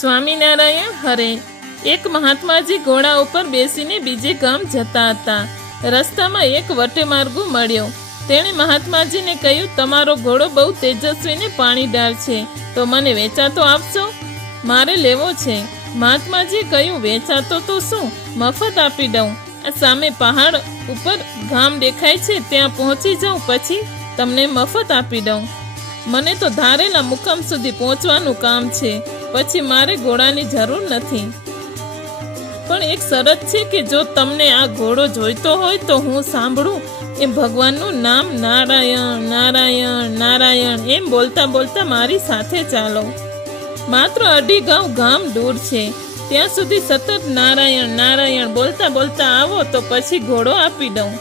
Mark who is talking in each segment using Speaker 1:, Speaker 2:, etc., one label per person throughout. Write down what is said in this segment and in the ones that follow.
Speaker 1: સ્વામિનારાયણ હરે. એક મહાત્માજી ઘોડા ઉપર બેસીને બીજે ગામ જતા હતા. રસ્તામાં એક વટેમાર્ગુ મળ્યો. તેણે મહાત્માજીને કહ્યું, તમારો ઘોડો બહુ તેજસ્વીને પાણીદાર છે. તો મને વેચાતો આપશો? મારે લેવો છે. મહાત્માજીએ કહ્યું, વેચાતો તો શું? મફત આપી દઉં. આ સામે પહાડ ઉપર ગામ દેખાય છે. ત્યાં પહોંચી જાઉં પછી તમને મફત આપી દઉં. મને તો ધારેલા મુકામ સુધી પહોંચવાનું કામ છે. પછી મારે ઘોડાની જરૂર નથી. પણ એક શરત છે કે જો તમને આ ઘોડો જોઈતો હોય તો હું સાંભળું એ ભગવાનનું નામ નારાયણ નારાયણ નારાયણ એમ બોલતા બોલતા મારી સાથે ચાલો. માત્ર અઢી ગાંવ ગામ દૂર છે. ત્યાં સુધી સતત નારાયણ નારાયણ બોલતા બોલતા આવો તો પછી ઘોડો આપી દઉં.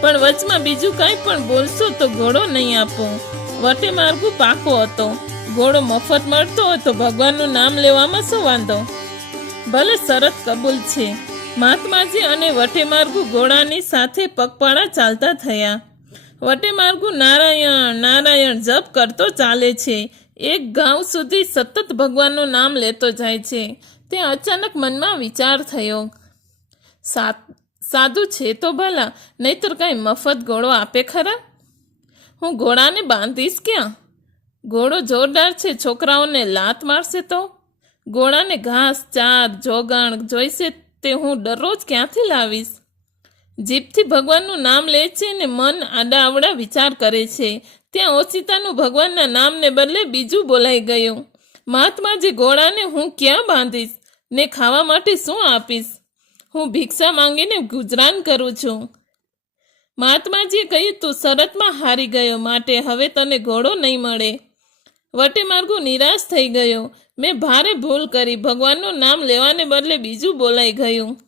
Speaker 1: પણ વચમાં બીજું કાંઈ પણ બોલશો તો ઘોડો નહીં આપો. વટે માર્ગું પાકો હતો. ઘોડો મફત મળતો હોય તો ભગવાનનું નામ લેવામાં શું વાંધો? ભલે શરત કબૂલ છે. મહાત્માજી અને વટેમાર્ગુ ઘોડાની સાથે પગપાળા ચાલતા થયા. વટેમાર્ગુ નારાયણ નારાયણ જપ કરતો ચાલે છે. એક ગાંવ સુધી સતત ભગવાનનું નામ લેતો જાય છે. તે અચાનક મનમાં વિચાર થયો. સાધુ છે તો ભલા, નહીતર કાંઈ મફત ઘોડો આપે ખરા? હું ઘોડાને બાંધીશ ક્યાં? ઘોડો જોરદાર છે, છોકરાઓને લાત મારશે તો? ઘોડાને ઘાસ ચાર જોગાણ જોઈશે તે હું દરરોજ ક્યાંથી લાવીશ? જીભથી ભગવાનનું નામ લે છે ને મન આડા આવડા વિચાર કરે છે. ત્યાં ઓચિતાનું ભગવાનના નામને બદલે બીજું બોલાઈ ગયું. મહાત્માજી ઘોડાને હું ક્યાં બાંધીશ? ને ખાવા માટે શું આપીશ? હું ભિક્ષા માંગીને ગુજરાન કરું છું. મહાત્માજીએ કહ્યું, તું શરતમાં હારી ગયો, માટે હવે તને ઘોડો નહીં મળે. વટે માર્ગો નિરાશ થઈ ગયો. મેં ભારે ભૂલ કરી. ભગવાનનું નામ લેવાને બદલે બીજું બોલાઈ ગયું.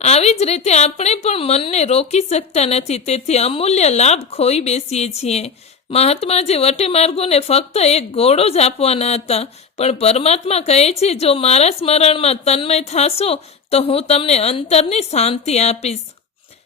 Speaker 1: આવી જ રીતે આપણે પણ મનને રોકી શકતા નથી. તેથી અમૂલ્ય લાભ ખોઈ બેસીએ છીએ. મહાત્માજી વટેમાર્ગોને ફક્ત એક ઘોડો જ આપવાના હતા. પણ પરમાત્મા કહે છે, જો મારા સ્મરણમાં તન્મય થાશો, તો હું તમને અંતરની શાંતિ આપીશ.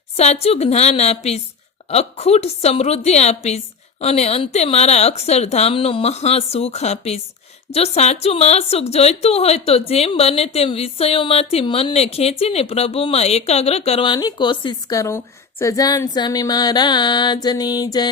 Speaker 1: સાચું જ્ઞાન આપીશ. અખૂટ સમૃદ્ધિ આપીશ. અને અંતે મારા અક્ષરધામનું મહાસુખ આપીશ. જો સાચું મહાસુખ જોઈતું હોય તો જેમ બને તેમ વિષયોમાંથી મનને ખેંચીને પ્રભુમાં એકાગ્ર કરવાની કોશિશ કરો. સજાન સ્વામી મહારાજની જય.